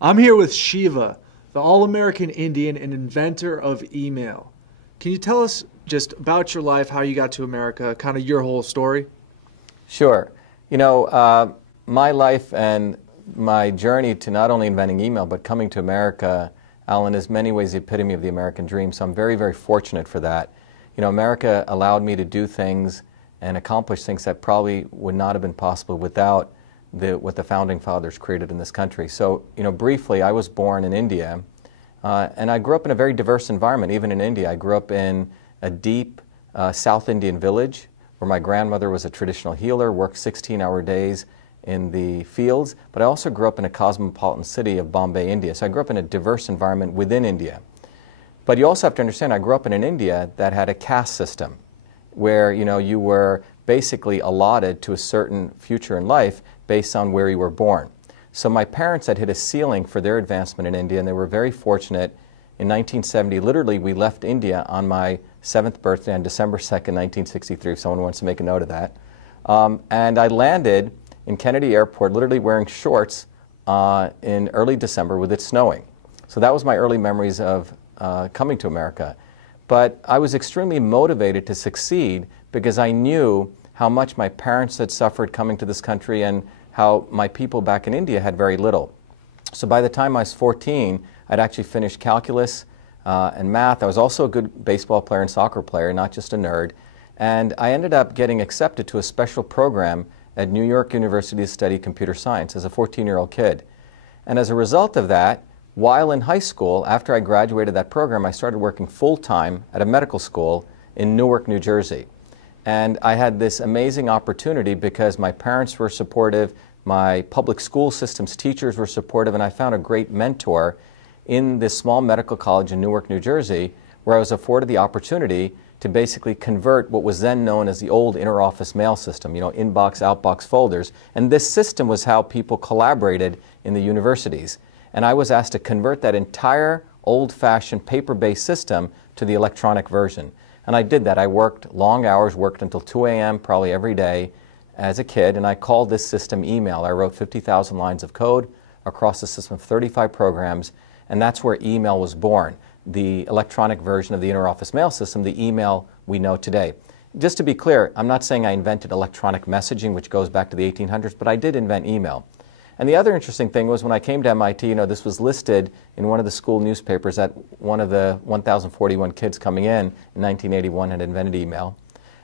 I'm here with Shiva, the All-American Indian and inventor of email. Can you tell us just about your life, how you got to America, kind of your whole story? Sure. My life and my journey to not only inventing email, but coming to America, Alan, is many ways the epitome of the American dream, so I'm very, very fortunate for that. America allowed me to do things and accomplish things that probably would not have been possible without what the Founding Fathers created in this country. So, briefly, I was born in India, and I grew up in a very diverse environment, even in India. I grew up in a deep South Indian village where my grandmother was a traditional healer, worked 16-hour days in the fields, but I also grew up in a cosmopolitan city of Bombay, India. So I grew up in a diverse environment within India. But you also have to understand, I grew up in an India that had a caste system where, you were basically allotted to a certain future in life based on where you were born. So my parents had hit a ceiling for their advancement in India, and they were very fortunate. In 1970, literally, we left India on my 7th birthday on December 2nd, 1963, if someone wants to make a note of that. And I landed in Kennedy Airport literally wearing shorts in early December with it snowing. So that was my early memories of coming to America. But I was extremely motivated to succeed because I knew how much my parents had suffered coming to this country and how my people back in India had very little. So by the time I was 14, I'd actually finished calculus and math. I was also a good baseball player and soccer player, not just a nerd. And I ended up getting accepted to a special program at New York University to study computer science as a 14-year-old kid. And as a result of that, while in high school, after I graduated that program, I started working full-time at a medical school in Newark, New Jersey. And I had this amazing opportunity because my parents were supportive, my public school system's teachers were supportive, and I found a great mentor in this small medical college in Newark, New Jersey, where I was afforded the opportunity to basically convert what was then known as the old inter-office mail system, inbox, outbox folders. And this system was how people collaborated in the universities. And I was asked to convert that entire old-fashioned paper-based system to the electronic version. And I did that. I worked long hours, worked until 2 a.m. probably every day as a kid, and I called this system email. I wrote 50,000 lines of code across a system of 35 programs, and that's where email was born, the electronic version of the inter-office mail system, the email we know today. Just to be clear, I'm not saying I invented electronic messaging, which goes back to the 1800s, but I did invent email. And the other interesting thing was when I came to MIT, this was listed in one of the school newspapers that one of the 1,041 kids coming in 1981 had invented email.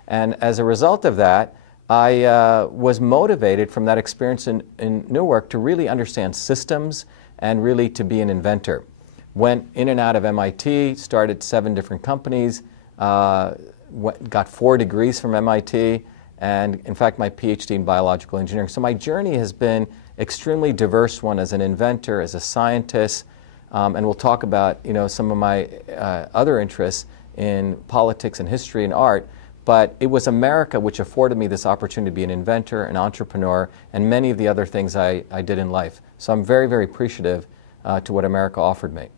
And as a result of that, I was motivated from that experience in Newark to really understand systems and really to be an inventor. Went in and out of MIT, started 7 different companies, got 4 degrees from MIT, and in fact my PhD in biological engineering. So my journey has been extremely diverse one as an inventor, as a scientist, and we'll talk about some of my other interests in politics and history and art. But it was America which afforded me this opportunity to be an inventor, an entrepreneur, and many of the other things I did in life. So I'm very, very appreciative to what America offered me.